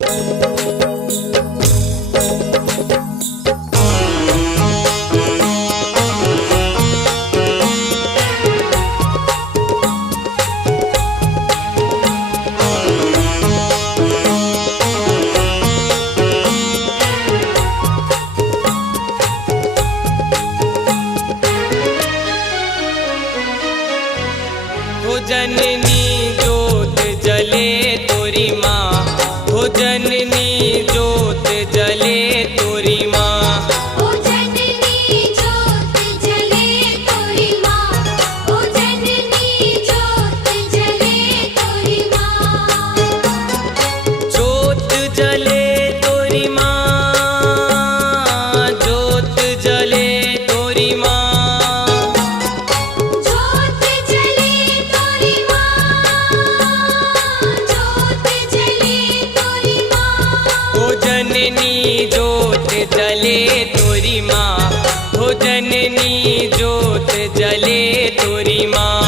हो जननी जोत जले तोरी माँ, हो जननी जोत जले तोरी माँ, हो जननी जोत जले तोरी माँ, हो जननी जोत जले तोरी माँ। जोत जले तोरी माँ, जोत जले तोरी माँ, जोत जले तोरी माँ, जोत जले तोरी माँ। हो जननी जोत जले तोरी माँ, हो जननी जोत जले तोरी माँ,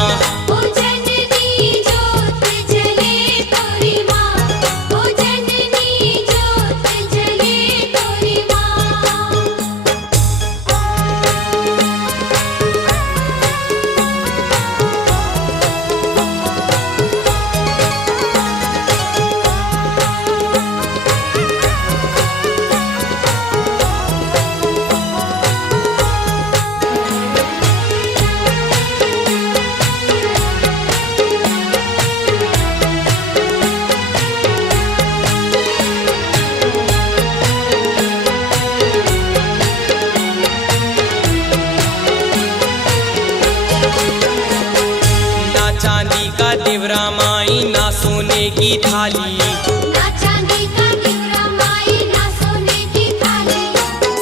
हो जननी जोत जले तोरी माँ, हो जननी जोत जले तोरी माँ। ना चांदी का दिवरा माई, ना सोने की थाली, ना चांदी का दिवरा माई, ना सोने की थाली।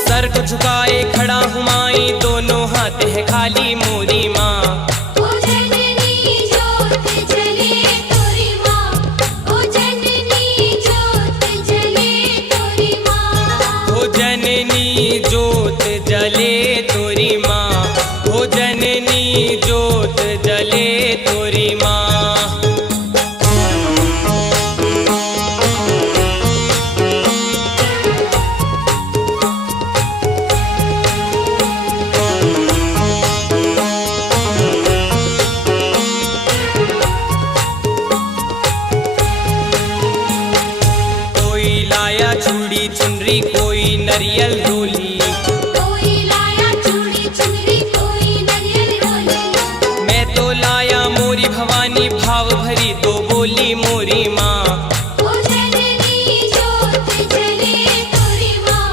सर को झुकाए खड़ा हूँ माई, दोनों हाथ है खाली मोरी माँ, हो जननी जोत जले तोरी माँ, हो जननी जोत जले तोरी माँ। हो जननी जोत जले तोरी माँ, हो जननी जोत जले तोरी माँ। कोई लाया चूड़ी चुनरी, कोई नरियल रोली, कोई लाया चूड़ी चुनरी, कोई नरियल रोली। मैं तो लाया मोरी भवानी, भाव भरी तो बोली मोरी माँ, हो जननी जोत जले तोरी माँ,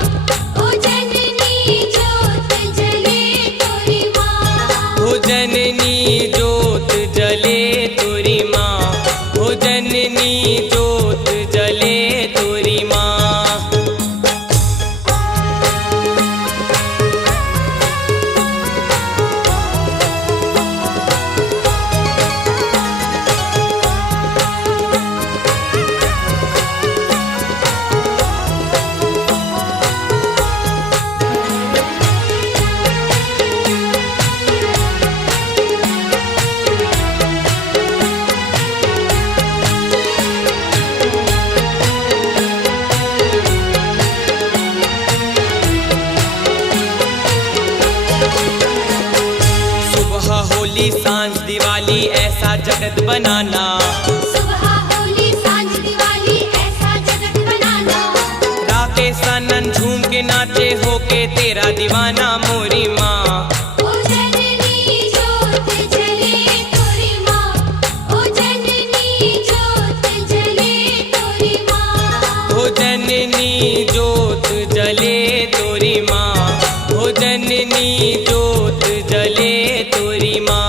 हो जननी जोत जले तोरी माँ। हो जननी जोत जले तोरी माँ, हो जननी जोत जले तोरी माँ। सुबह होली सांझ दिवाली ऐसा जगत बनाना, सुबह होली सांझ दिवाली ऐसा जगत बनाना। राकेश आनंद झूम के नाचे होके तेरा दीवाना मोरी माँ, हो जननी जोत जले तोरी माँ, हो जननी जोत जले तोरी माँ। हो जननी जोत जले तोरी माँ, हो जननी जोत जले तोरी माँ।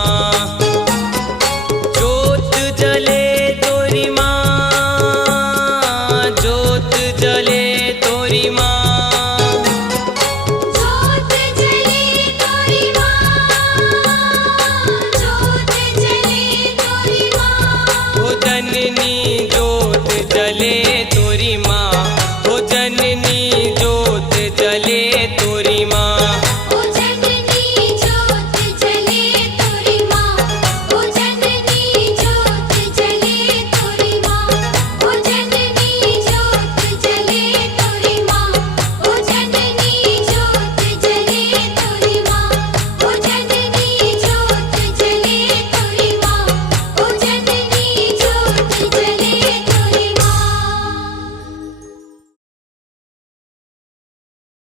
जोत जले